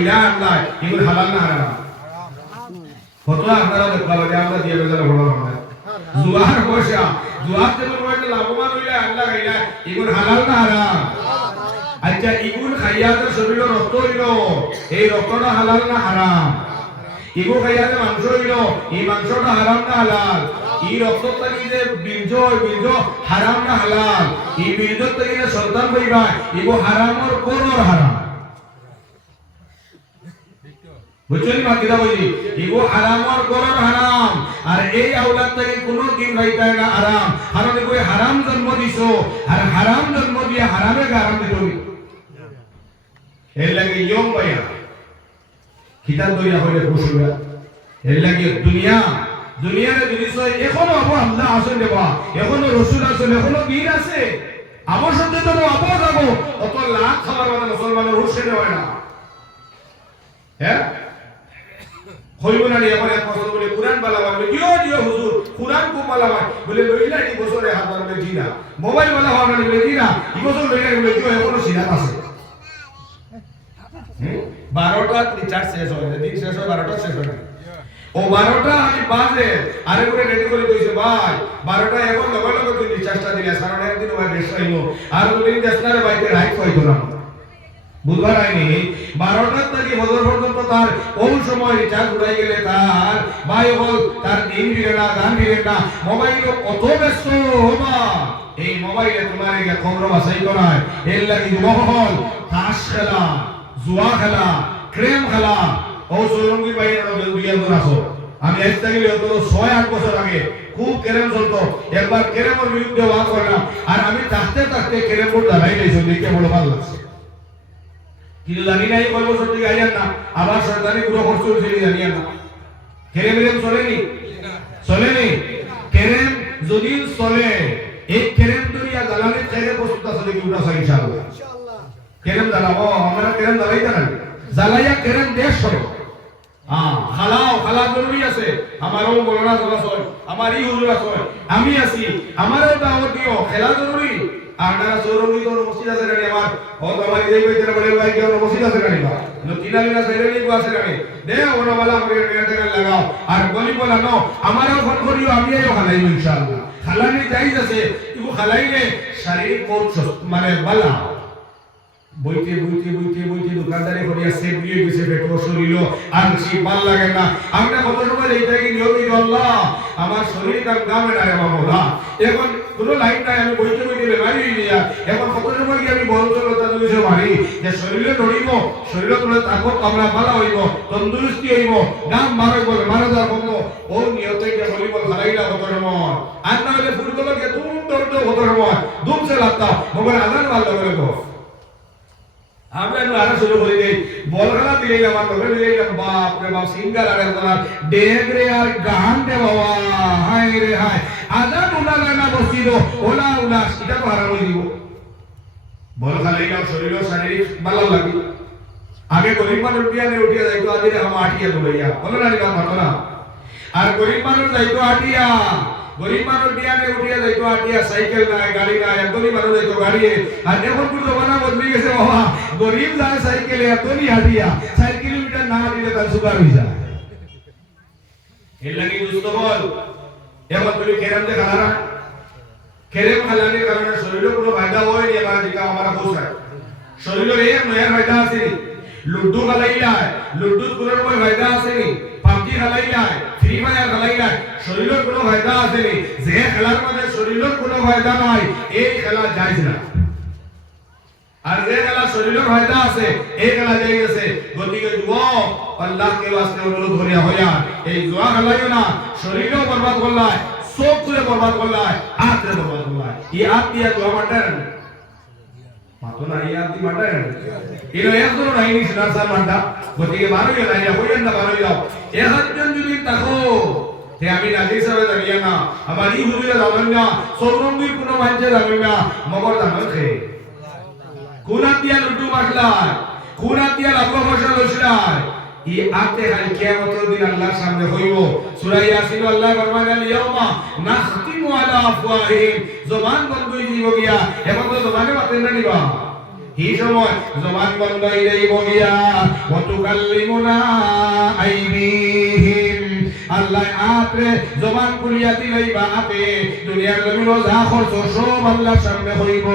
খাইলা আল্লাহ এগুলো হালাল না হারাম কত আপনারা দেখবা যে আমরা দিয়ে বেজার বড় হয় জুয়ার পয়সা জুয়ার থেকে বড় লাভবান হইলা আল্লাহ খাইলা এগুলো হালাল না হারাম আচ্ছা এগুলো খাইয়া তো শরীরে রক্ত হইল এই রক্তটা হালাল না হারাম এগুলো খাইয়া যে মাংস হইল এই মাংসটা হারাম না হালাল এই রক্ত থেকে যে বীর্য হারাম না হালাল এই বীর্য থেকে যে সন্তান হইবা এগুলো হারামর কোনর হারাম বুঝছেন মাকিদা বলি এগুলো হারামর কোনর হারাম আর এই আওলাদ থেকে কোনো দিন হইতা না হারাম কারণ এগুলো হারাম জন্ম দিছো আর হারাম জন্ম দিয়ে হারামে হারাম দিবি এর লাগে ইয়ং ভাইয়া কিতাব দইয়া হইলে খুশবা এর লাগে দুনিয়ারে জিনিস এখনো আবু আল্লাহ আসেন দেবা এখনো রাসূল আছেন এখনো দিন আছে আমার সাথে তো আবু যাবো অত লাখ খাবার মানে মুসলমানের হুশে হয় না হ্যাঁ হইব না এবার এক বছর বলে কুরআন বালাবা বলে জিও হুজুর কুরআন কো বালাবা বলে লইলা এই বছরে হাত মারবে জিনা মোবাইল বালা হওয়া না বলে জিনা এই বছর লইলা বলে জিও এখনো সিনা আছে 12টা রিচার্জ শেষ হয় দিন শেষ হয় 12টা শেষ হয় ও 12টা আমি বাজে আরে করে রেডি করে কইছে ভাই 12টা এখন লগে তুই রিচার্জটা দিলে সারা দিন ওই বেশ হইলো আর দুদিন দেশনারে বাইকে রাইট হইতো না বুধবার আইনি 12টা থেকে বছর পর্যন্ত তার কোন সময় রিচার্জ উড়াই গেলে তার ভাই বল তার দিন দিলে না গান দিলে না মোবাইল কত ব্যস্ত হবা এই মোবাইলে তোমার এই খবর বাছাই করায় এর লাগি মহল তাস খেলা জুয়া খেলা ক্রেম খেলা ও সৌরঙ্গী বাইরে দুইয়া রাখো আমি আজ থেকে 6-8 বছর আগে খুব ক্যারেম চলতো একবার ক্যারেমের বিরুদ্ধে ওয়াজ করলাম আর আমি থাকতে ক্যারেম বোর্ড দাঁড়াই নিয়েছি দেখে বড় ভালো লাগছে কিন্তু জানি না এই কয় বছর থেকে আইয়ান না আবার সরকারি পুরো খরচ হয়েছে জানি না ক্যারেম চলেনি ক্যারেম যদি চলে এই ক্যারেম দরিয়া জ্বালানি থেকে প্রস্তুত আছে কি উঠা ইনশাআল্লাহ ক্যারেম জ্বালাবো আমরা ক্যারেম জ্বালাই জানেন জ্বালাইয়া ক্যারেম দেশ সরো খালা জরুরি আছে আমারও বলনা চলাচল আমার এই হুজুর আছে আমি আছি আমারও দাওয়াত দিও খেলা জরুরি আপনারা সৌরঙ্গী তো মসজিদ আছে নাকি আমার ও তো আমার এই কইতে বলে ভাই কি মসজিদ আছে নাকি বা তিনালিনা সাইরেলি কো আছে নাকি দে ওনা वाला করে নেটে লাগাও আর গলি বলা নো আমারও ফোন করিও আমি আইও খালাই ইনশাআল্লাহ খালানি জায়েজ আছে ইগো খালাইলে শারীরিক কোর্স মানে বালা বইতে দোকানদারি করিয়া সেট দিয়ে গেছে পেট্রোল শরীর আর সে ভাল লাগে না আমরা কত সময় এইটা কি নিয়ম আল্লাহ আমার শরীর কাম গামে না রে বাবা এখন কোনো লাইন নাই আমি বইতে বেমারি হইয়া এখন কত সময় কি আমি বড় চলতা দিছে মারি যে শরীরে নড়িব শরীরে তোলে তাকত আমরা ভালো হইব তন্দুরস্তি হইব গাম মারব মারা যাব ও নিয়তে যে বলিব হারাইলা কত সময় আর না হলে ফুটবলকে দুম দৌড় কত সময় দুম সে লাগতা মগর আজান ভালো করে গো আমরা নো আরা শুরু করে দেই বল খেলা দিলে আমার লগে দিলে বাপ রে বাপ সিঙ্গার আর একজনের ডেগরে আর গান দে বাবা হায় রে হায় আজান উনা না বসিল ওলা এটা তো হারাম হই দিব বল খেলাইলা শরীর শারীরিক ভালো লাগে আগে গরিব মানুষ বিয়ানে উঠিয়া যাইতো আদিরে হাম আটিয়া বলাইয়া বল না নিলাম না আর গরিব মানুষ যাইতো আটিয়া গরিব মানুষ বিয়ানে উঠিয়া যাইতো আটিয়া সাইকেল নাই গাড়ি নাই একদমই মানুষ যাইতো গাড়ি আর এখন পুরো জমানা বদলে গেছে বাবা গরিব যায় সাইকেলে এতনি হাঁটিয়া 4 কিলোমিটার না দিলে তার সুগার হয়ে যায় এর লাগি দুস্থ বল এখন তুমি কেরাম দে খালা কেরাম খালানির কারণে শরীরে কোনো ফায়দা হয় নি আমার দিকা আমার খুশ হয় শরীরে এক নয়ার ফায়দা আছে লুড্ডু খালাইলা লুড্ডু কোনো রকম ফায়দা আছে নি পাবজি খালাইলা ফ্রি ফায়ার খালাইলা শরীরের কোনো ফায়দা আছে নি যে খেলার মধ্যে শরীরের কোনো ফায়দা নাই এই খেলা জায়েজ না আর যে খেলা শরীরের ফায়দা আছে এই খেলা জায়েজ আছে গতিকে যুবক আল্লাহকে ওয়াস্তে অনুরোধ করিয়া হইয়া এই জুয়া খেলাইও না শরীরও বরবাদ করলাই সব তুলে বরবাদ করলাই আত্মে বরবাদ করলাই এই আত্মিয়া জুয়া মাটার মাতো না এই আত্মি মাটার এলো একজন নাই নি সিনারসার মাটা গতিকে বারোই নাই হইয়েন না বারোই যাও একজন যদি তাকো তে আমি নাজির সাহেব জানিয়া না আমার এই হুজুরে জানেন না সৌরঙ্গীর কোনো মানছে জানেন না মগর জানেন খে কোনা দিয়া লুডু মারলাই কোনা দিয়া লাভ ফসল হইছলাই ই আতে হাল কিয়ামতের দিন আল্লাহর সামনে হইব সূরা ইয়াসিন আল্লাহ ফরমান আল ইয়াউমা নাখতিমু আলা আফওয়াহিম জবান বন্ধ হই দিব গিয়া এখন তো জবানে বাতেন না নিবা এই সময় জবান বন্ধ হই যাইব গিয়া ওয়া তুকাল্লিমুনা আইদিহিম আল্লাহ আপরে জবান খুলিয়া দিলেই বা আপে দুনিয়ার জমিন যা খরচ সব আল্লাহর সামনে হইব